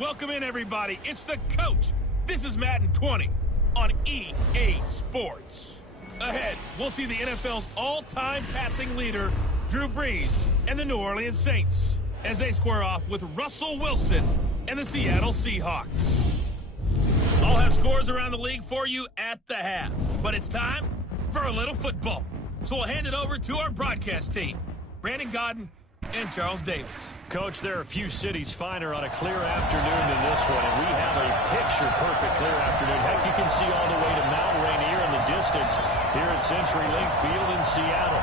Welcome in, everybody. It's the coach. This is Madden 20 on EA Sports. Ahead, we'll see the NFL's all-time passing leader, Drew Brees, and the New Orleans Saints as they square off with Russell Wilson and the Seattle Seahawks. I'll have scores around the league for you at the half, but it's time for a little football. So we'll hand it over to our broadcast team, Brandon Godden and Charles Davis. Coach, there are a few cities finer on a clear afternoon than this one, and we have a picture-perfect clear afternoon. Heck, you can see all the way to Mount Rainier in the distance here at CenturyLink Field in Seattle.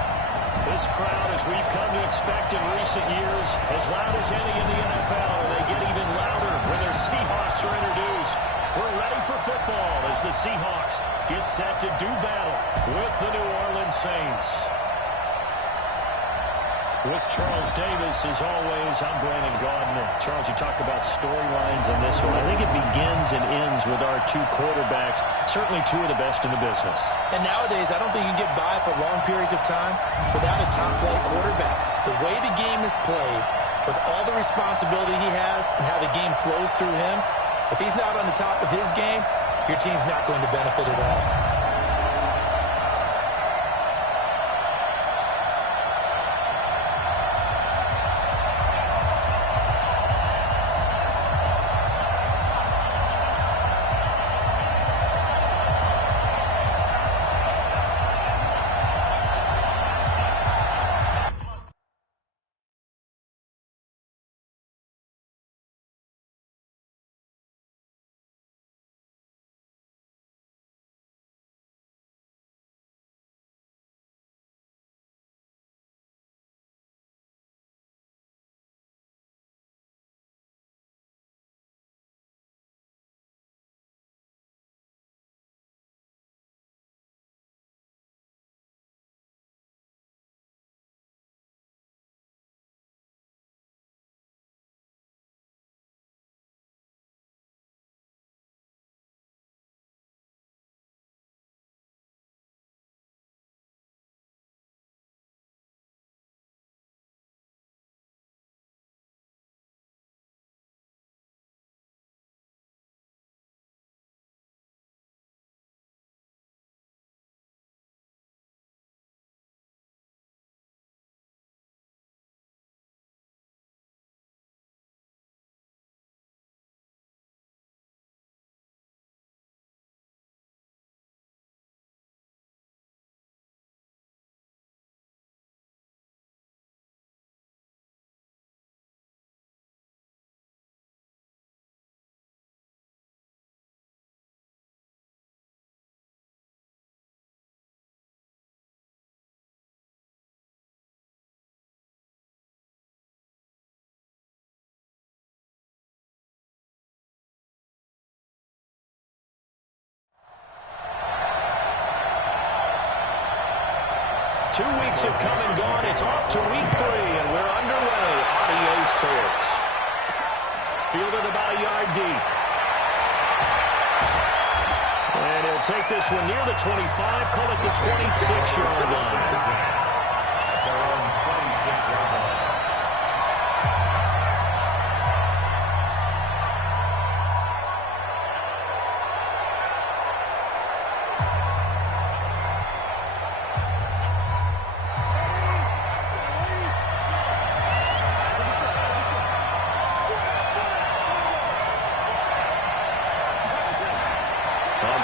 This crowd, as we've come to expect in recent years, as loud as any in the NFL, and they get even louder when their Seahawks are introduced. We're ready for football as the Seahawks get set to do battle with the New Orleans Saints. With Charles Davis, as always, I'm Brandon Godden. Charles, you talk about storylines in this one. I think it begins and ends with our two quarterbacks, certainly two of the best in the business. And nowadays, I don't think you can get by for long periods of time without a top-flight quarterback. The way the game is played, with all the responsibility he has and how the game flows through him, if he's not on the top of his game, your team's not going to benefit at all. 2 weeks have come and gone. It's off to week 3, and we're underway on EA Sports. Fielded about a yard deep. And he'll take this one near the 25, call it the 26-yard line.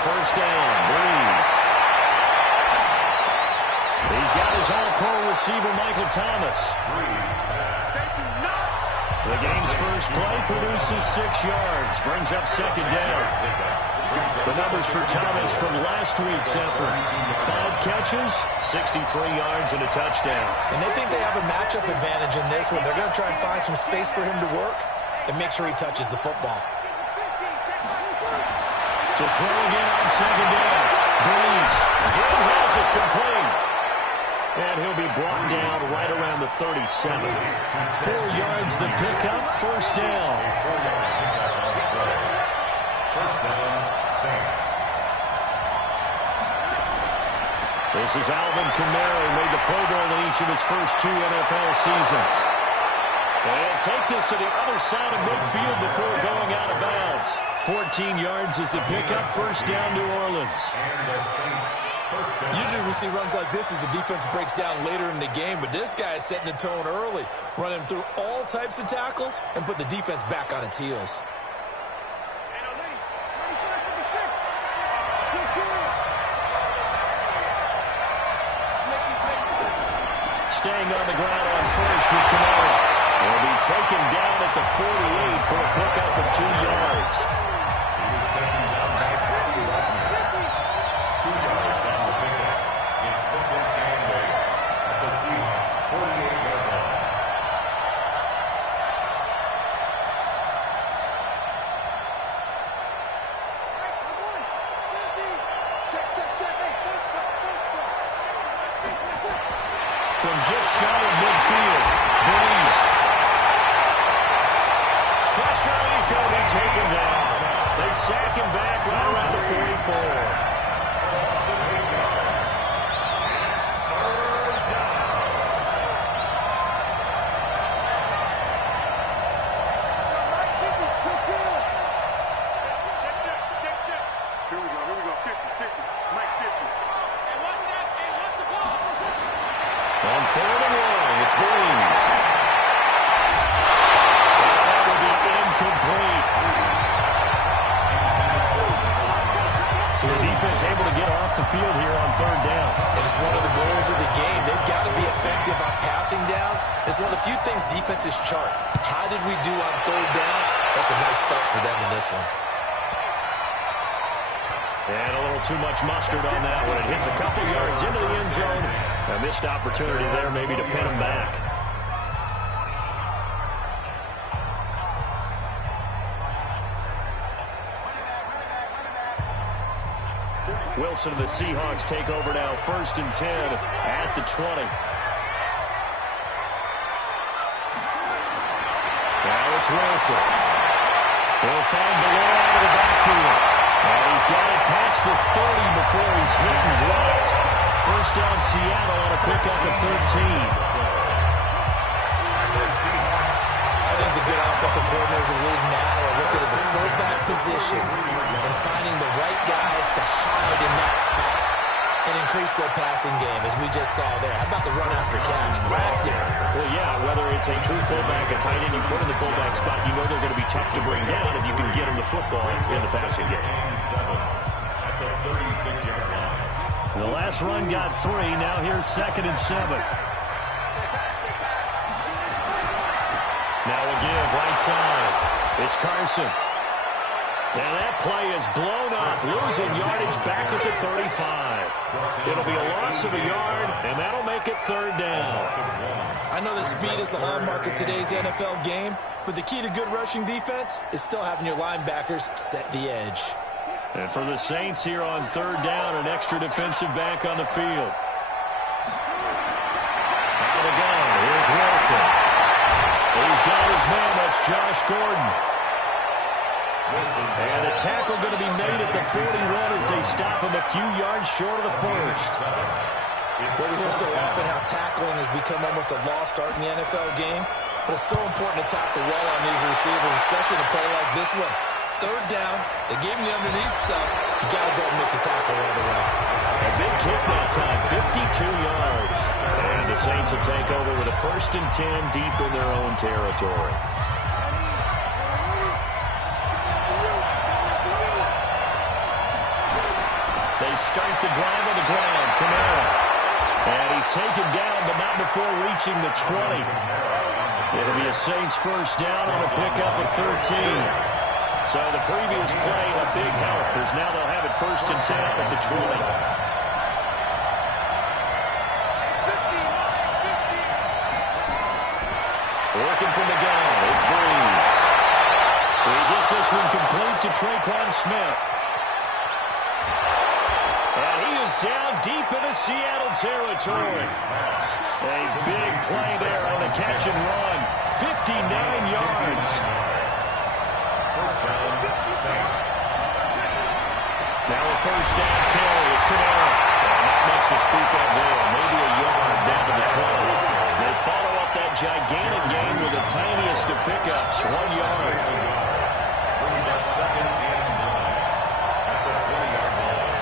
First down, Brees. He's got his all-pro receiver, Michael Thomas. The game's first play produces 6 yards, brings up second down. The numbers for Thomas from last week's effort: 5 catches, 63 yards, and a touchdown. And they think they have a matchup advantage in this one. They're going to try and find some space for him to work and make sure he touches the football. To throw again on second down. Brees. He has it complete. And he'll be brought down right around the 37. 4 yards the pickup. First down. First down, Saints. This is Alvin Kamara, who made the Pro Bowl in each of his first 2 NFL seasons. And take this to the other side of midfield before going out of bounds. 14 yards is the pickup. First down, New Orleans. And the Saints, first down. Usually we see runs like this as the defense breaks down later in the game, but this guy is setting the tone early, running through all types of tackles and put the defense back on its heels. Staying on the ground on first with Kamara. Will be taken down at the 48 for a pickup of 2 yards. He was taken down by 50 yards. 2 yards on the pickup. It's second and 8 at the Seahawks' 48-yard line. From just shy of midfield, Breeze. Pressure, he's going to be taken down. They sack him back right around the 44. On third and long, it's Breeze. That will be incomplete. So the defense able to get off the field here on third down. And it's one of the goals of the game. They've got to be effective on passing downs. It's one of the few things defenses chart. How did we do on third down? That's a nice start for them in this one. And a little too much mustard on that one. It hits a couple yards into the end zone. A missed opportunity there maybe to pin him back. Wilson and the Seahawks take over now. First and 10 at the 20. Now it's Wilson. He'll find Below out of the backfield. And he's got it past the 30 before he's hit and dropped. First down Seattle on a pickup of 13. I think the good offensive coordinators in the league now are looking at the fullback position and finding the right guys to hide in that spot and increase their passing game, as we just saw there. How about the run after catch? Whacked it. Well, yeah, whether it's a true fullback, a tight end you put in the fullback spot, you know they're going to be tough to bring down if you can get them the football in the passing game. At the 36-yard line. The last run got 3. Now here's second and 7. Now we'll give right side. It's Carson. And that play is blown up, losing yardage back at the 35. It'll be a loss of a yard, and that'll make it third down. I know that speed is the hallmark of today's NFL game, but the key to good rushing defense is still having your linebackers set the edge. And for the Saints here on third down, an extra defensive back on the field. Out of the gun, here's Wilson. He's got his man, that's Josh Gordon. And a tackle going to be made at the 41 as they stop him a few yards short of the first. Well, we hear so often how tackling has become almost a lost art in the NFL game, but it's so important to tackle well on these receivers, especially in a play like this one. Third down, they gave him the underneath stuff. You got to go and make the tackle right away. A big kick that time, 52 yards. And the Saints will take over with a first and 10 deep in their own territory. They start the drive on the ground. Kamara. And he's taken down, but not before reaching the 20. It'll be a Saints first down on a pickup of 13. So the previous play, a big help, as now they'll have it first and 10 at the 20. Working from the gun, it's Breeze. He gets this one complete to Traquan Smith. And he is down deep into Seattle territory. A big play there on the catch and run. 59 yards. First down, Saints. Now a first down carry. It's Kamara. Not much to speak of there. Maybe a yard down to the 20. They follow up that gigantic gain with the tiniest of pickups, 1 yard. Brings up 2nd and 9 at the 20-yard line.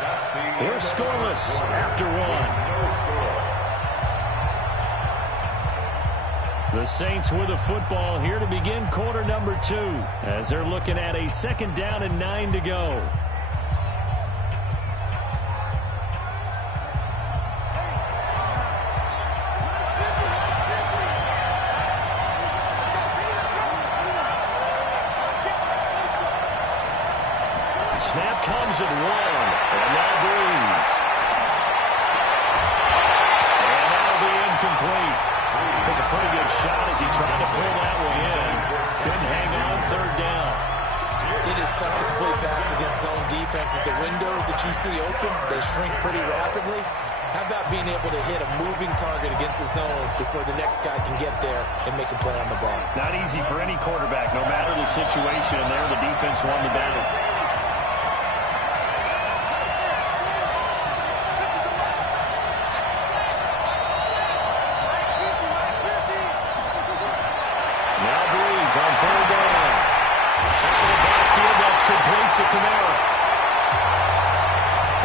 That's the We're scoreless after 1. No score. The Saints with the football here to begin quarter number 2 as they're looking at a 2nd down and 9 to go. Snap comes at 1, and now Breeze. And that'll be incomplete. Took a pretty good shot as he tried to pull that one in. Couldn't hang on 3rd down. It is tough to complete passes against zone defenses. The windows that you see open, they shrink pretty rapidly. How about being able to hit a moving target against the zone before the next guy can get there and make a play on the ball? Not easy for any quarterback, no matter the situation. And there, the defense won the battle. On 3rd down. Out of the backfield, that's complete to Kamara.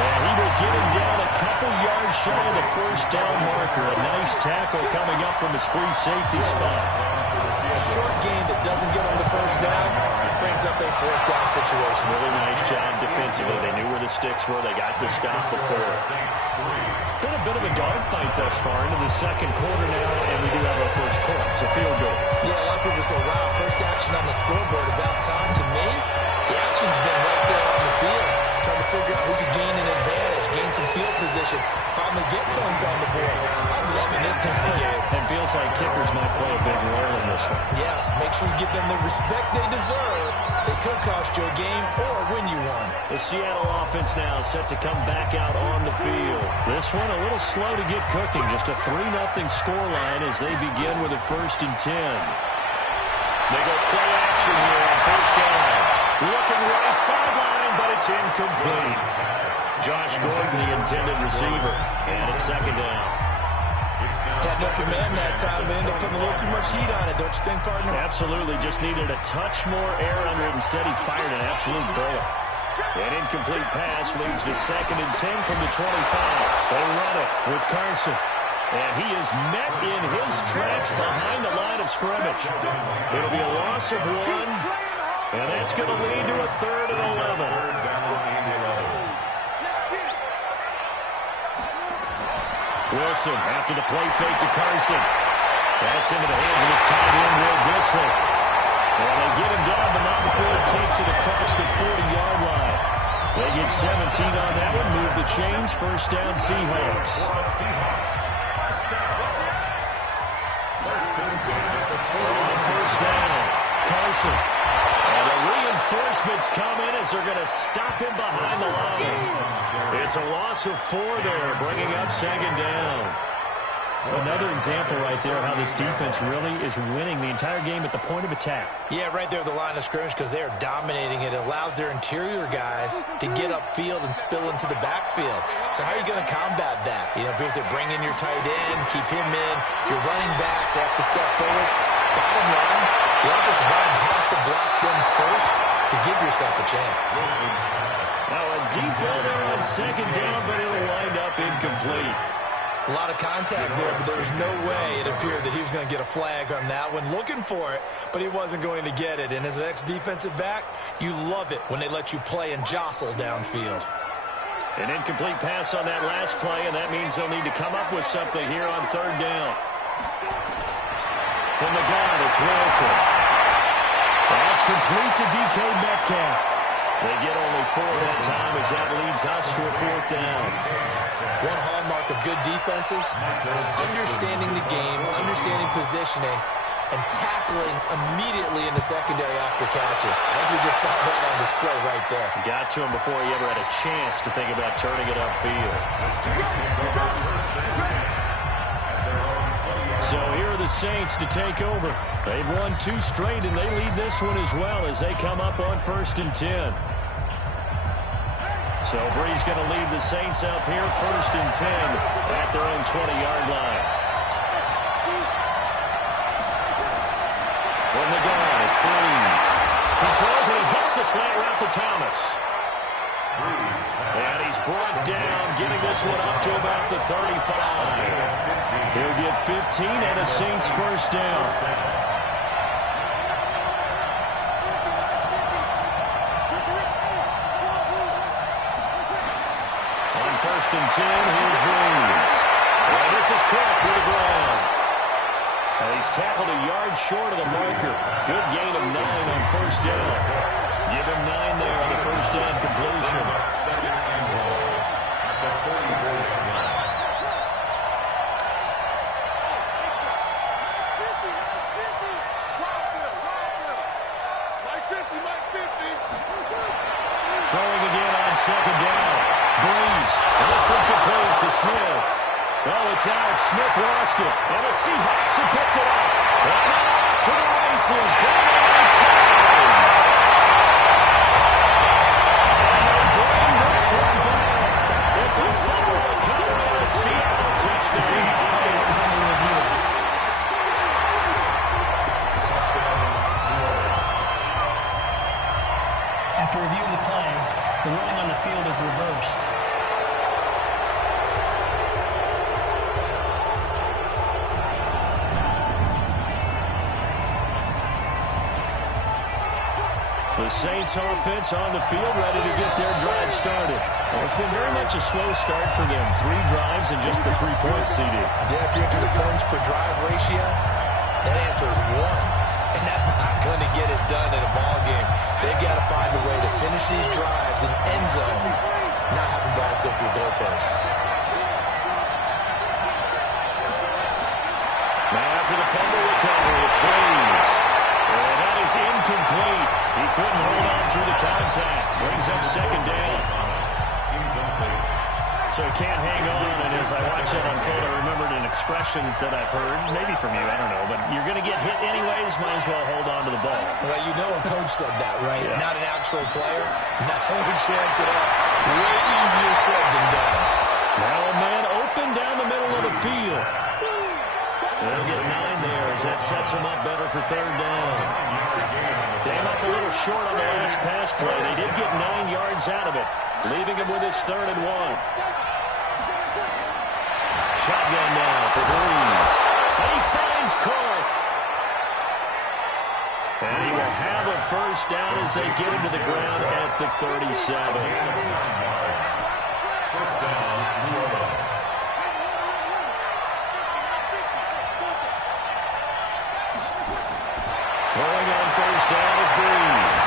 And he will get him down a couple yards shy of the 1st down marker. A nice tackle coming up from his free safety spot. A short gain that doesn't get him the 1st down brings up a 4th down situation. Really nice job defensively. They knew where the sticks were. They got the stop before. Been a bit of a dogfight thus far into the 2nd quarter now, and we do have our first point. It's a field goal. Yeah, a lot of people say, wow, first action on the scoreboard, about time. To me, the action's been right there on the field, trying to figure out who could gain an advantage, gain some field position, finally get points on the board. I'm loving this kind of game. It feels like kickers might play a big role in this one. Yes, make sure you give them the respect they deserve. They could cost you a game or win you one. The Seattle offense now set to come back out on the field. This one a little slow to get cooking. Just a 3-0 scoreline as they begin with a 1st and 10. They go play action here on 1st down. Looking right sideline, but it's incomplete. Josh Gordon, the intended receiver, and it's 2nd down. Had no command that time, but ended up putting a little too much heat on it, don't you think, partner? Absolutely. Just needed a touch more air under it. Instead, he fired an absolute bullet. An incomplete pass leads to 2nd and 10 from the 25. They run it with Carson. And he is met in his tracks behind the line of scrimmage. It'll be a loss of 1, and that's going to lead to a 3rd and 11. Wilson after the play fake to Carson. That's into the hands of his tight end, Will Dissler. And they get him down, but not before he takes it across the 40-yard line. They get 17 on that one, move the chains, 1st down Seahawks. On 1st down, Carson. And the reinforcements come in as they're going to stop him behind the line. It's a loss of 4 there, bringing up 2nd down. Another example right there how this defense really is winning the entire game at the point of attack. Yeah, right there at the line of scrimmage because they are dominating it. It allows their interior guys to get upfield and spill into the backfield. So how are you going to combat that? You know, because they bring in your tight end, keep him in. Your running backs, they have to step forward. Bottom line, the offensive line has to block them first to give yourself a chance. Now a deep ball there on 2nd down, but it'll wind up incomplete. A lot of contact there, but there was no way it appeared that he was going to get a flag on that one. Looking for it, but he wasn't going to get it. And as an ex-defensive back, you love it when they let you play and jostle downfield. An incomplete pass on that last play, and that means they'll need to come up with something here on 3rd down. From the gun, it's Wilson. That's complete to DK Metcalf. They get only 4 that time as that leads us to a 4th down. One hallmark of good defenses is understanding the game, understanding positioning, and tackling immediately in the secondary after catches. I think we just saw that on display right there. Got to him before he ever had a chance to think about turning it upfield. So here are the Saints to take over. They've won 2 straight, and they lead this one as well as they come up on 1st and 10. So Brees going to lead the Saints up here, 1st and 10 at their own 20-yard line. From the gun, it's Brees. He throws and he hits the slant route to Thomas. And he's brought down, getting this one up to about the 35. He'll get 15 and a Saints first down. On 1st and 10, here's Brees. And this is Cook to the ground. And he's tackled a yard short of the marker. Good gain of 9 on 1st down. Give him 9 there on the 1st down completion. Throwing again on 2nd down. Brees. And this one complete to Smith. Oh, it's out. Smith lost it. And the Seahawks have picked it up. And off to the races. Down the right side. And they bring this one back. It's a fumble recovery and a Seattle touchdown. This play is under review. After review of the play, the ruling on the field is reversed. The Saints offense on the field, ready to get their drive started. Well, it's been very much a slow start for them. 3 drives and just the 3 points, CD. Yeah, if you're into the points per drive ratio, that answer is 1. And that's not going to get it done in a ball game. They've got to find a way to finish these drives in end zones, not having balls go through goalposts. Now after the fumble recovery, it's Brees. And that is incomplete. He couldn't hold on through the contact. Brings up 2nd down. So he can't hang on, and as I watch that unfold, I remembered an expression that I've heard, maybe from you, I don't know, but you're going to get hit anyways, might as well hold on to the ball. Well, you know a coach said that, right? Yeah. Not an actual player. Not a chance at all. Way easier said than done. Now a man open down the middle of the field. They'll get 9 there as that sets him up better for 3rd down. Came up a little short on the last pass play. They did get 9 yards out of it, leaving him with his 3rd and 1. Shotgun now for Brees. And he finds Cook. And he will have a first down as they get him to the ground at the 37. First down, New Orleans. Throwing on 1st down is Brees.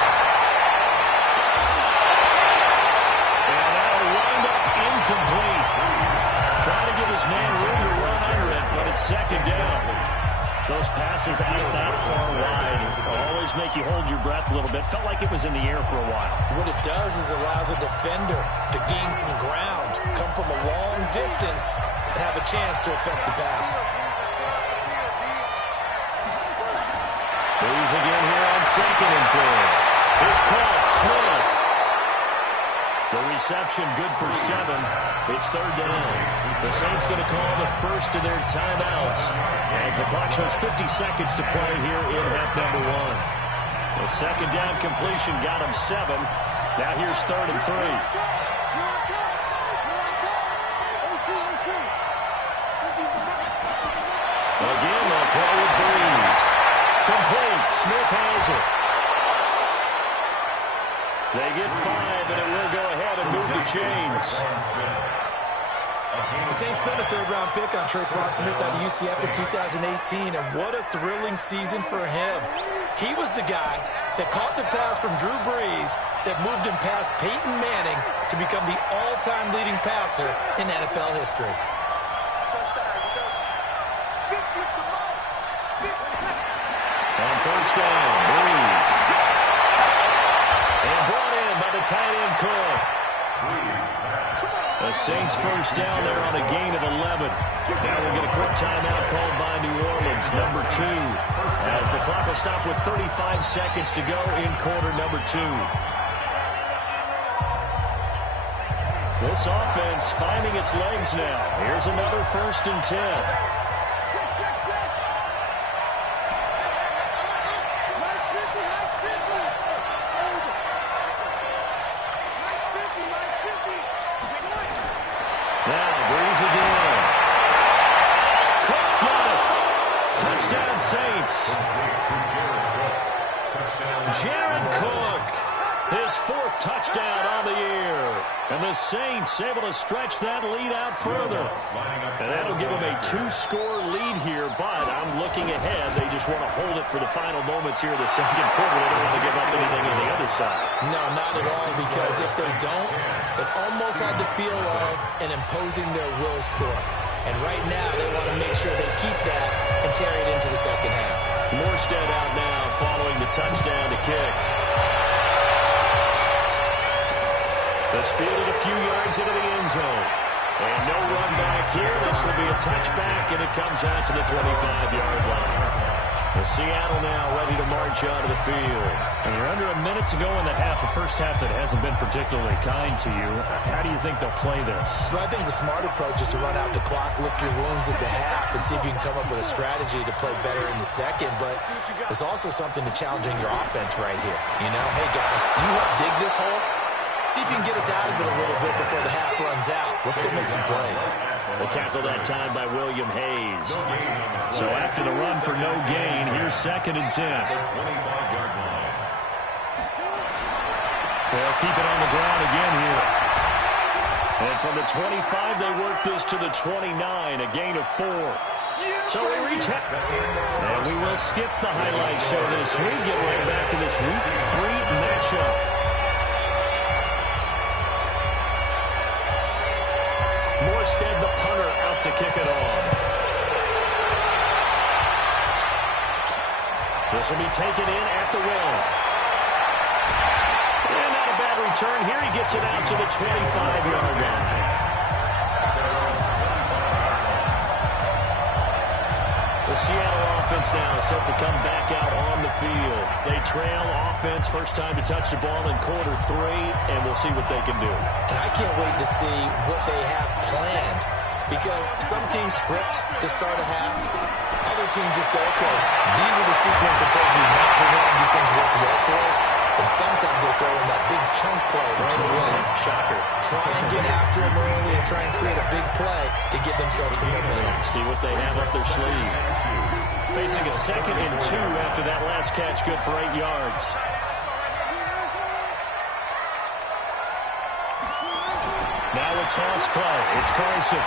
And that'll wind up incomplete. Trying to give his man room to run under it, but it's 2nd down. Those passes out that far wide always make you hold your breath a little bit. Felt like it was in the air for a while. What it does is allows a defender to gain some ground, come from a long distance, and have a chance to affect the pass. Brees again here on 2nd and 10. It's caught. Smith. The reception good for 7. It's 3rd down. The Saints going to call the first of their timeouts as the clock shows 50 seconds to play here in half number 1. The 2nd down completion got him 7. Now here's 3rd and 3. Again, they'll throw with Brees. Complete. Smith has it. They get 5, and it will go ahead and move the chains. The Saints spent a 3rd-round pick on Traquan Smith out of UCF in 2018, and what a thrilling season for him. He was the guy that caught the pass from Drew Brees that moved him past Peyton Manning to become the all-time leading passer in NFL history. On 1st down, Brees. And brought in by the tight end Cook. The Saints first down there on a gain of 11. Now we'll get a quick timeout called by New Orleans, number 2. As the clock will stop with 35 seconds to go in quarter number 2. This offense finding its legs now. Here's another 1st and 10. Now, Breeze again. Cook's got it. Touchdown, Saints. Jared Cook, his 4th touchdown on the year. And the Saints able to stretch that lead out further. And that'll give them a 2-score lead here, but I'm looking ahead. They just want to hold it for the final moments here in the 2nd quarter. They don't want to give up anything on the other side. No, not at all, because if they don't, it almost had the feel of an imposing their will score. And right now, they want to make sure they keep that and carry it into the 2nd half. Morstead out now following the touchdown to kick. It's fielded a few yards into the end zone. And no run back here. This will be a touchback, and it comes out to the 25-yard line. The Seattle now ready to march onto the field. And you're under a minute to go in the half, a first half that hasn't been particularly kind to you. How do you think they'll play this? Well, I think the smart approach is to run out the clock, lick your wounds at the half, and see if you can come up with a strategy to play better in the 2nd. But there's also something to challenging your offense right here. You know, hey, guys, you help dig this hole. See if you can get us out of it a little bit before the half runs out. Let's go make some plays. The tackle that time by William Hayes. So after the run for no gain, here's 2nd and 10. They'll keep it on the ground again here. And from the 25, they work this to the 29, a gain of 4. So we reach out. And we will skip the highlight show this week. Get right back to this Week 3 matchup. Morstead, the punter, out to kick it off. This will be taken in at the will. And not a bad return here. He gets it out to the 25-yard line. The Seattle offense now set to come back out on the field. They trail offense, first time to touch the ball in quarter 3, and we'll see what they can do. And I can't wait to see what they have planned, because some teams script to start a half. Other teams just go, okay, these are the sequence of plays we want to run. These things work well for us. And sometimes they throw in that big chunk play right away. Shocker. Try and get after them early and try and create a big play to give themselves some momentum. See what they have up their sleeve. Facing a 2nd and 2 after that last catch, good for 8 yards. Now a toss play. It's Carson.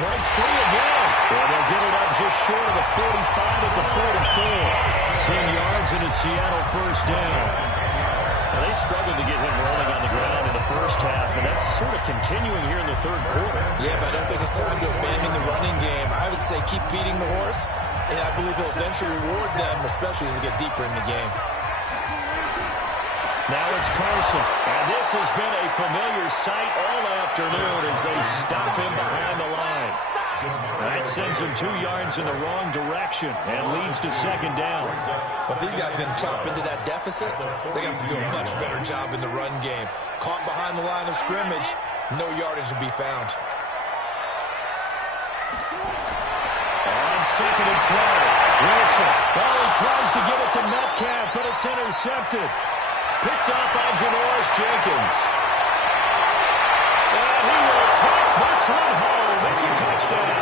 Breaks free again. And they'll get it up just short of the 45 at the 44. 10 yards and a Seattle first down. Now, they struggled to get him rolling on the ground in the first half, and that's sort of continuing here in the 3rd quarter. Yeah, but I don't think it's time to abandon the running game. I would say keep feeding the horse, and I believe he'll eventually reward them, especially as we get deeper in the game. Now it's Carson, and this has been a familiar sight all afternoon as they stop him behind the line. That sends him 2 yards in the wrong direction and leads to 2nd down. But these guys are going to chop into that deficit. They got to do a much better job in the run game. Caught behind the line of scrimmage, no yardage to be found. On 2nd and 12, Wilson. Well, he tries to give it to Metcalf, but it's intercepted. Picked up by Janoris Jenkins. And he will take this one home. It's a touchdown.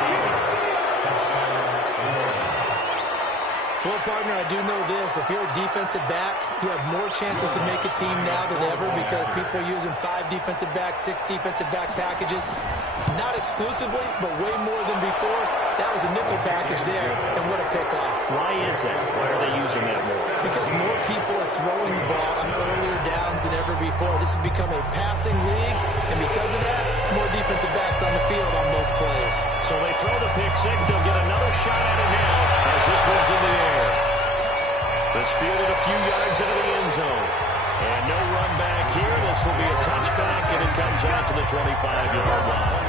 Well, partner, I do know this. If you're a defensive back, you have more chances to make a team now than ever because people are using 5 defensive backs, 6 defensive back packages. Not exclusively, but way more than before. That was a nickel package there, and what a pickoff. Why is that? Why are they using that more? Because more people are throwing the ball on earlier downs than ever before. This has become a passing league, and because of that, more defensive backs on the field on most plays. So they throw the pick 6. They'll get another shot at it now as this one's in the air. This fielded a few yards into the end zone. And no run back here. This will be a touchback, and it comes out to the 25-yard line.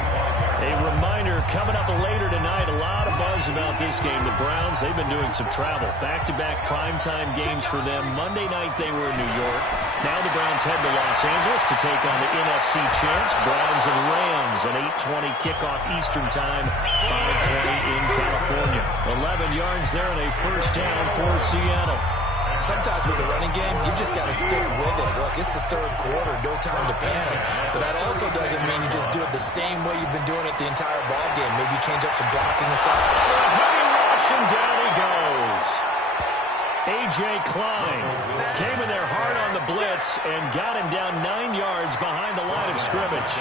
A reminder, coming up later tonight, a lot of buzz about this game. The Browns, they've been doing some travel. Back-to-back primetime games for them. Monday night they were in New York. Now the Browns Lions head to Los Angeles to take on the NFC champs, Browns and Rams, an 8:20 kickoff Eastern time, 5:20 in California. 11 yards there and a first down for Seattle. Sometimes with the running game, you've just got to stick with it. Look, it's the third quarter, no time to panic. But that also doesn't mean you just do it the same way you've been doing it the entire ball game. Maybe change up some blocking aside. Heavy rush, and down he goes. A.J. Klein came in there hard on the blitz and got him down 9 yards behind the line of scrimmage.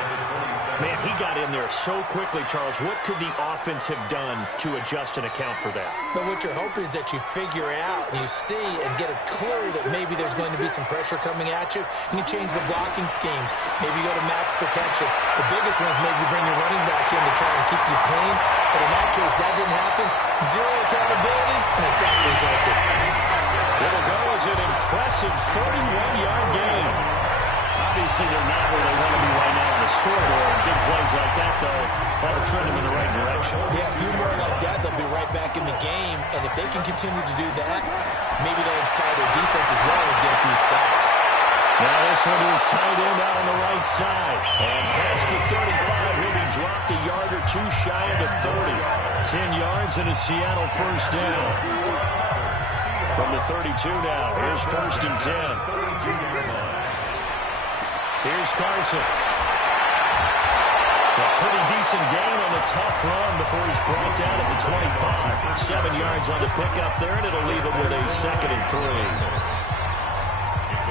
Man, he got in there so quickly, Charles. What could the offense have done to adjust and account for that? But what you're hoping is that you figure out and you see and get a clue that maybe there's going to be some pressure coming at you, and you change the blocking schemes. Maybe you go to max protection. The biggest one is maybe bring your running back in to try and keep you clean. But in that case, that didn't happen. Zero accountability, and a sack resulted. It'll go as an impressive 31-yard gain. Obviously, they're not where they want to be right now on the scoreboard. Big plays like that, though, ought to trend them in the right direction. Yeah, a few more like that, they'll be right back in the game. And if they can continue to do that, maybe they'll inspire their defense as well and get a few stops. Now this one is tight end out on the right side. And past the 35, he'll be dropped a yard or two shy of the 30. 10 yards and a Seattle first down. From the 32 now, here's 1st and 10. Here's Carson. A pretty decent gain on the tough run before he's brought down at the 25. 7 yards on the pickup there, and it'll leave him with a 2nd and 3.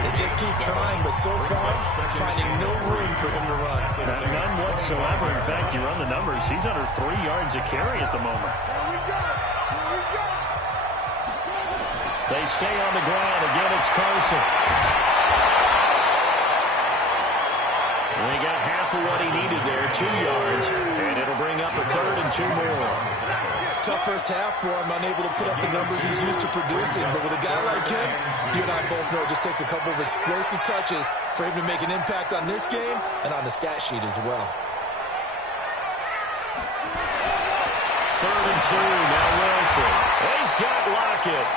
They just keep trying, but so far, finding no room for him to run. None whatsoever. In fact, you run the numbers, he's under 3 yards a carry at the moment. They stay on the ground. Again, it's Carson. And they got half of what he needed there, 2 yards, and it'll bring up a 3rd and 2 more. Tough first half for him, unable to put up the numbers he's used to producing. But with a guy like him, you and I both know it just takes a couple of explosive touches for him to make an impact on this game and on the stat sheet as well. 3rd and 2, now Wilson. He's got Lockett.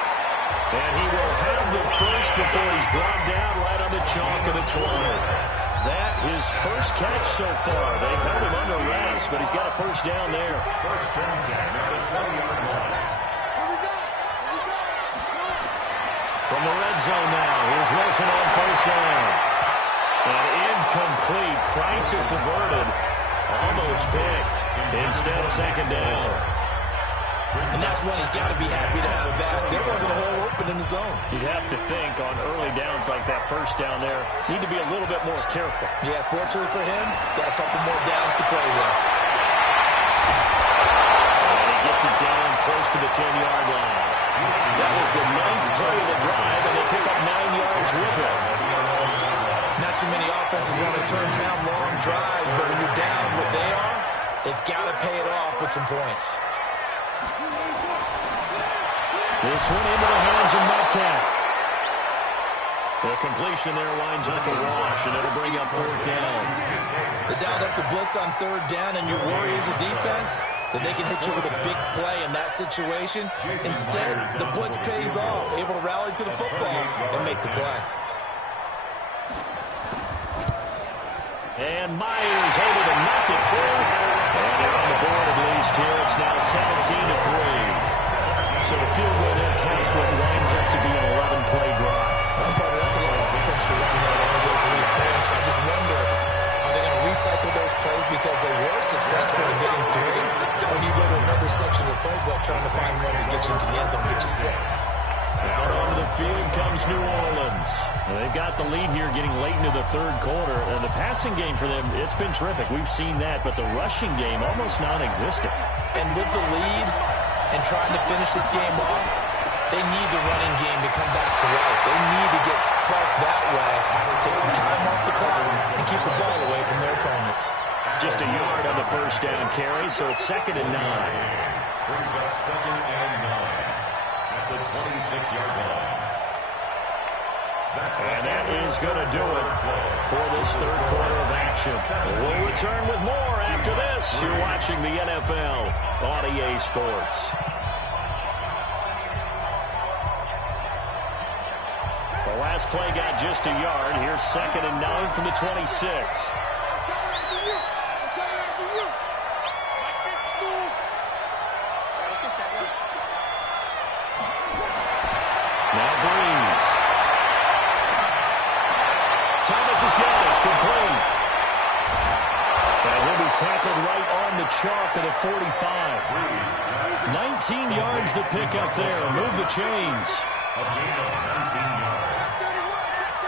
And he will have the first before he's brought down right on the chalk of the 20. That his first catch so far. They held him under wraps, but he's got a first down there. First and 10 at the 20-yard line. From the red zone now, here's Wilson on first down. An incomplete, crisis averted, almost picked. Instead, 2nd down. And that's one he's got to be happy to have back. There wasn't a hole open in the zone. You have to think on early downs like that first down there, need to be a little bit more careful. Yeah, fortunately for him, got a couple more downs to play with. And he gets it down close to the 10-yard line. That was the 9th play of the drive, and they pick up 9 yards with it. Not too many offenses want to turn down long drives, but when you're down what they are, they've got to pay it off with some points. This one into the hands of Metcalf. The completion there winds up a wash, and it'll bring up 4th down. They dialed up the blitz on 3rd down, and you worry as a defense that they can hit you with a big play in that situation. Instead, the blitz pays off, able to rally to the football and make the play. And Myers able to knock it through. And they're on the board at least here. It's now 17-3. So the field goal there counts what winds up to be an 11-play drive. That's a lot of offense to run there. They only get 3 points. I just wonder, are they going to recycle those plays because they were successful in getting 3? Or do you go to another section of the playbook trying to find ones that get you into the end zone and get you 6? Out onto the field comes New Orleans. Well, they've got the lead here getting late into the 3rd quarter. And the passing game for them, it's been terrific. We've seen that. But the rushing game, almost non-existent. And with the lead and trying to finish this game off, they need the running game to come back to life. They need to get sparked that way, take some time off the clock, and keep the ball away from their opponents. Just a yard on the first down carry, so it's 2nd and 9. Brings up 2nd and 9 at the 26-yard line. And that is going to do it for this 3rd quarter of action. We'll return with more after this. You're watching the NFL on EA Sports. The last last play got just a yard. Here's 2nd and 9 from the 26. Now Breeze. Thomas has got it. Complete. And he'll be tackled right on the chalk of the 45. 19 yards to pick up there. Move the chains. A gain of 19 yards.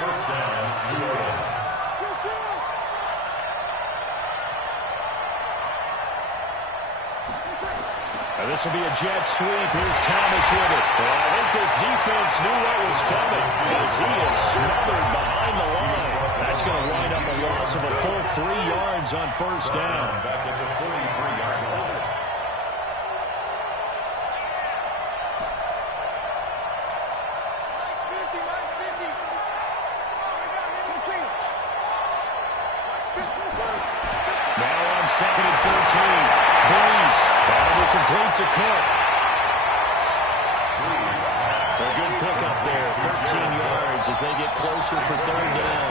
First down, New Orleans. This will be a jet sweep. Here's Thomas with it. Well, I think this defense knew what was coming as he is smothered behind the line. That's going to wind up a loss of a full 3 yards on first down. Back at the 43-yard line. Now on 2nd and 14. Breeze. That'll be complete to Cook. A good pickup there. 13 yards as they get closer for 3rd down.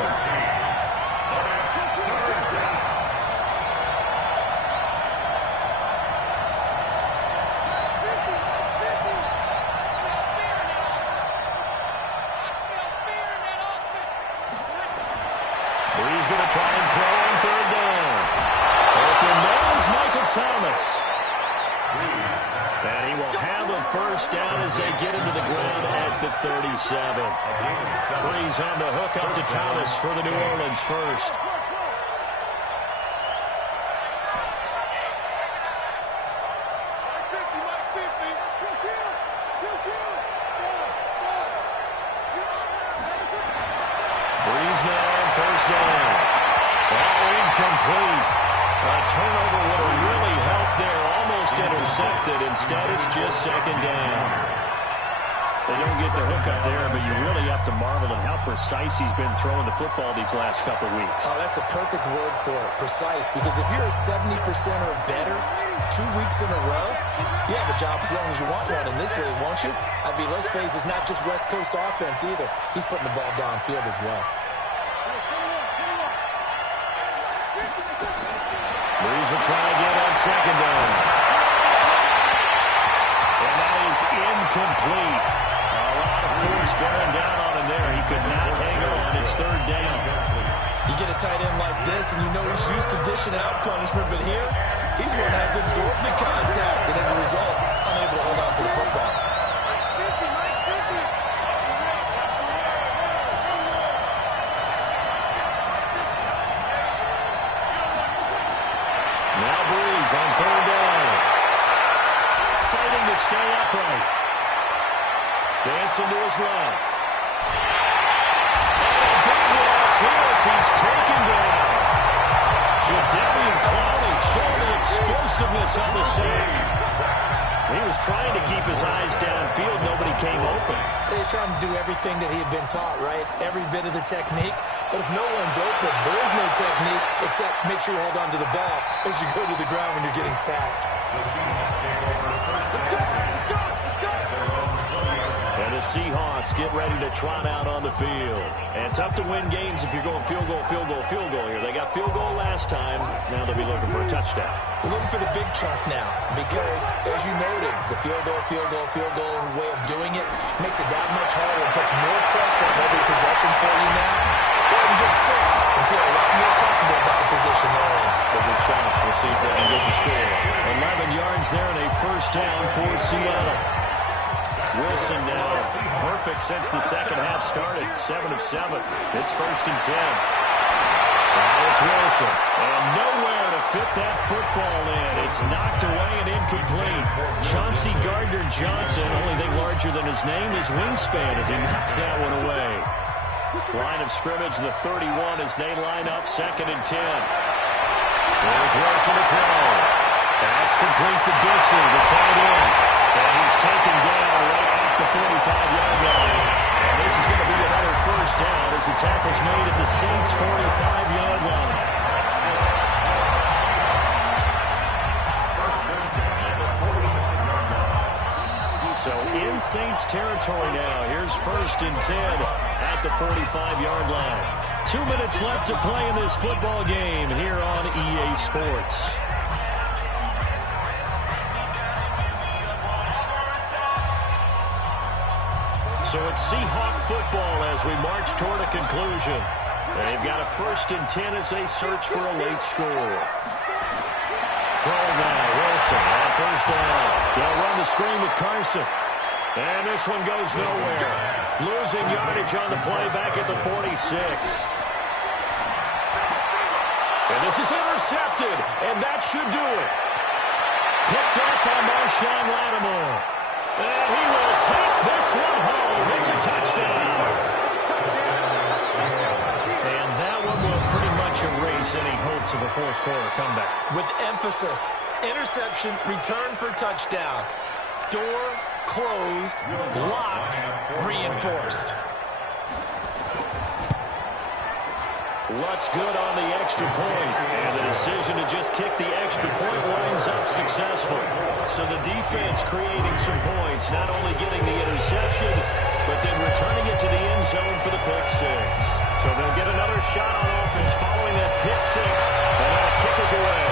Breeze going to try and throw on 3rd down. Open nose, Michael Thomas. And he will have a first down as they get into the ground at the 37. Breeze on the hook up to Thomas for the New Orleans first. Breeze now on first down. All incomplete. A turnover would have really helped there. Almost intercepted. Instead, it's just 2nd down. They don't get the hook up there, but you really have to marvel at how precise he's been throwing the football these last couple weeks. Oh, that's a perfect word for it, precise. Because if you're at 70% or better 2 weeks in a row, you have a job as long as you want one in this league, won't you? I mean, let's face it, it's not just West Coast offense either. He's putting the ball downfield as well. Breeze will try again on 2nd down. And that is incomplete. A lot of force bearing down on him there. He could not hang on. It's 3rd down. You get a tight end like this, and you know he's used to dishing out punishment, but here, he's going to have to absorb the contact, and as a result, unable to hold on to the football. Now Breeze on 3rd down. Fighting to stay upright. Dancing to his left. And a big loss here as he's taken down. Jadeveon Clowney showing the explosiveness on the sack. He was trying to keep his eyes downfield. Nobody came open. He's trying to do everything that he had been taught, right? Every bit of the technique. But if no one's open, there is no technique except make sure you hold on to the ball as you go to the ground when you're getting sacked. And the Seahawks get ready to trot out on the field. And tough to win games if you're going field goal, field goal, field goal here. They got field goal last time. Now they'll be looking for a touchdown. We're looking for the big chunk now because, as you noted, the field goal way of doing it makes it that much harder and puts more pressure on every possession for you now. Go ahead and get 6 and feel a lot more comfortable about the position they're in. A good chance. We'll see if they can get the score. 11 yards there and a first down for Seattle. Wilson now perfect since the second half started. 7 of 7. It's 1st and 10. Now it's Wilson. And nowhere to fit that football in. It's knocked away and incomplete. Chauncey Gardner-Johnson, only thing larger than his name is wingspan as he knocks that one away. Line of scrimmage, the 31 as they line up 2nd and 10. There's Wilson to throw. That's complete to Disley, the tight end. And he's taken down right at the 45-yard line. And this is going to be another first down as the tackle's made at the Saints' 45-yard line. So in Saints territory now. Here's 1st and 10 at at the 45-yard line. 2 minutes left to play in this football game here on EA Sports. So it's Seahawk football as we march toward a conclusion. They've got a 1st and 10 as they search for a late score. Throw now, Wilson on 1st down. They'll run the screen with Carson. And this one goes nowhere. Losing yardage on the play back at the 46. And this is intercepted, and that should do it. Picked up by Marshawn Lattimore. And he will take this one home. It's a touchdown. And that one will pretty much erase any hopes of a fourth-quarter comeback. With emphasis, interception, return for touchdown. Door closed, locked, reinforced. What's good on the extra point? And the decision to just kick the extra point winds up successful. So the defense creating some points, not only getting the interception, but then returning it to the end zone for the pick six. So they'll get another shot on offense following that pick six. And that kick is away.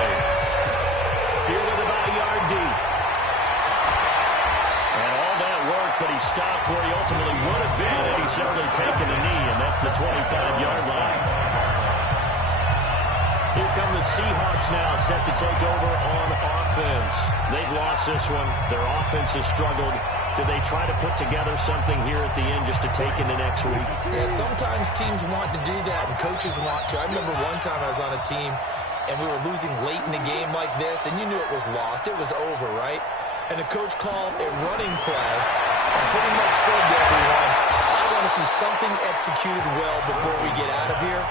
Here with about a yard deep. And all that work, but he stopped where he ultimately would have been had he simply taken a knee, and that's the 25-yard line. Here come the Seahawks now, set to take over on offense. They've lost this one. Their offense has struggled. Do they try to put together something here at the end just to take into next week? Yeah, sometimes teams want to do that, and coaches want to. I remember one time I was on a team, and we were losing late in the game like this, and you knew it was lost. It was over, right? And the coach called a running play and pretty much said to everyone, I want to see something executed well before we get out of here.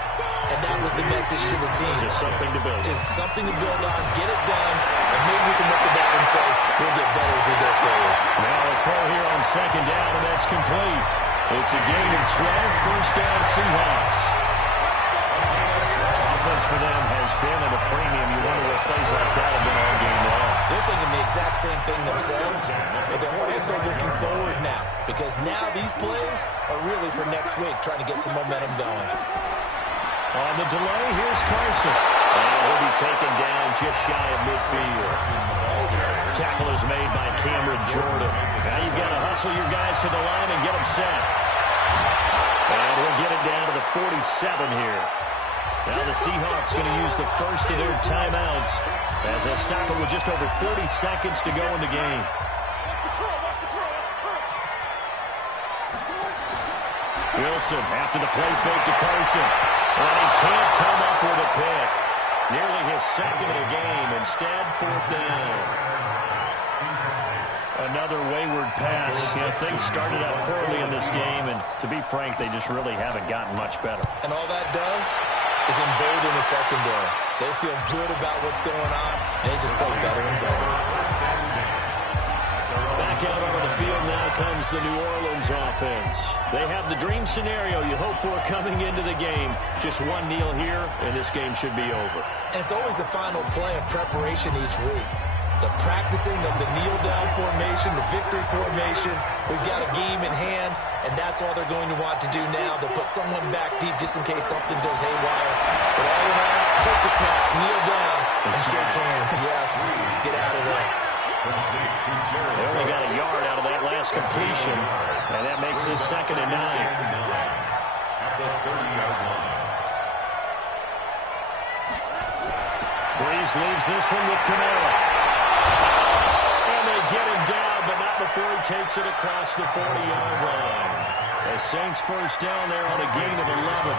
And that was the message to the team. Just something to build. Just something to build on, get it done, and maybe we can look at that and say, we'll get better as we go forward. Now a throw here on 2nd down, and that's complete. It's a gain of 12, 1st down Seahawks. Offense for them has been at a premium. You wonder what plays like that have been all game long. They're thinking the exact same thing themselves, but they're also looking forward now, because now these plays are really for next week, trying to get some momentum going. On the delay, here's Carson. And he'll be taken down just shy of midfield. Tackle is made by Cameron Jordan. Now you've got to hustle your guys to the line and get them set. And we'll get it down to the 47 here. Now the Seahawks going to use the first of their timeouts as they'll stop it with just over 40 seconds to go in the game. Wilson after the play fake to Carson. And he can't come up with a pick. Nearly his 2nd of the game. Instead, 4th down. Another wayward pass. You know, things started out poorly in this game, and to be frank, they just really haven't gotten much better. And all that does is embolden the secondary. They feel good about what's going on, and they just play better and better. Back out onto the field now comes the New Orleans offense. They have the dream scenario you hope for coming into the game. Just one kneel here, and this game should be over. And it's always the final play of preparation each week. The practicing of the kneel-down formation, the victory formation. We've got a game in hand, and that's all they're going to want to do now. They'll put someone back deep just in case something goes haywire. But all in all, take the snap, kneel down, and shake hands. Yes, get out of there. They only got a yard out of that last completion, and that makes this 2nd and 9. At the 30-yard line. Breeze leaves this one with Kamara. And they get him down, but not before he takes it across the 40-yard line. The Saints 1st down there on a gain of 11.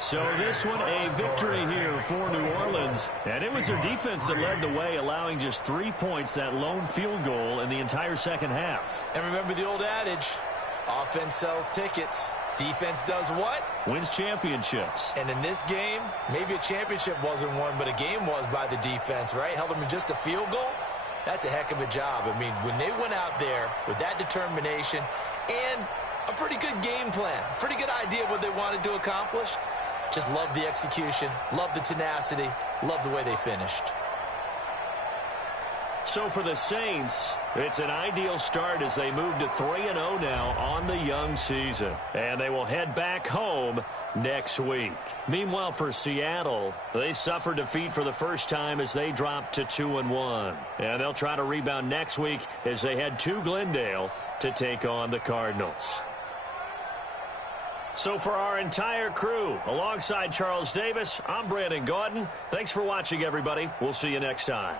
So this one, a victory here for New Orleans. And it was their defense that led the way, allowing just 3 points, that lone field goal in the entire 2nd half. And remember the old adage, offense sells tickets. Defense does what? Wins championships. And in this game, maybe a championship wasn't won, but a game was by the defense, right? Held them to just a field goal. That's a heck of a job. I mean, when they went out there with that determination and a pretty good game plan, pretty good idea of what they wanted to accomplish, just love the execution, love the tenacity, love the way they finished. So for the Saints, it's an ideal start as they move to 3-0 now on the young season. And they will head back home next week. Meanwhile, for Seattle, they suffered defeat for the first time as they dropped to 2-1. And they'll try to rebound next week as they head to Glendale to take on the Cardinals. So for our entire crew, alongside Charles Davis, I'm Brandon Gaudin. Thanks for watching, everybody. We'll see you next time.